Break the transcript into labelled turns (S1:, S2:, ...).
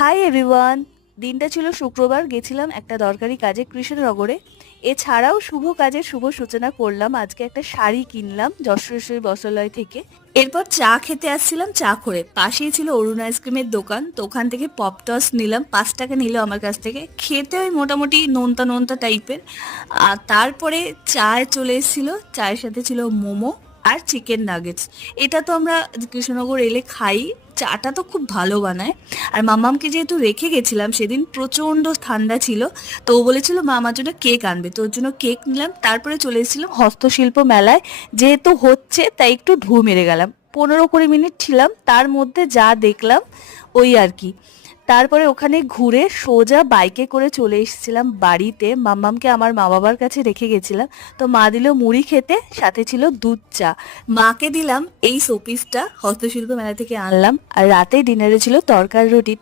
S1: Hi everyone দিনটা ছিল শুক্রবার, গেছিলাম একটা দরকারি কাজে কৃষ্ণনগরে। এছাড়াও শুভ কাজের শুভ সূচনা করলাম, আজকে একটা শাড়ি কিনলাম যশোরেশ্বরী বস্ত্রালয় থেকে। এরপর চা খেতে আসছিলাম, চা করে। পাশেই ছিল অরুণ আইসক্রিমের দোকান, তো ওখান থেকে পপ টস নিলাম, পাঁচ টাকা নিল আমার কাছ থেকে। খেতে ওই মোটামুটি নোনতা নোনতা টাইপের। আর তারপরে চায় চলে এসেছিল, চায়ের সাথে ছিল মোমো। আর চিকেন নাগেটস এটা তো আমরা কৃষ্ণনগর এলে খাই। চাটা তো খুব ভালো বানায়। আর মামামকে যেহেতু রেখে গেছিলাম, সেদিন প্রচণ্ড ঠান্ডা ছিল, তো ও বলেছিল, মা, আমার জন্য কেক আনবে। তো ওর জন্য কেক নিলাম। তারপরে চলে এসেছিলাম হস্তশিল্প মেলায়। যেহেতু হচ্ছে, তাই একটু ঢু মেরে গেলাম। পনেরো কুড়ি মিনিট ছিলাম। তার মধ্যে যা দেখলাম, ওই আর কি। তারপরে ওখানে ঘুরে সোজা বাইকে করে চলে এসেছিলাম বাড়িতে। মাম্মামকে আমার মা বাবার কাছে রেখে গেছিলাম। তো মা দিল মুড়ি খেতে, সাথে ছিল দুধ চা। মাকে দিলাম এই শোপিসটা হস্তশিল্প মেলা থেকে আনলাম। আর রাতে ডিনারে ছিল তরকার রুটিটা।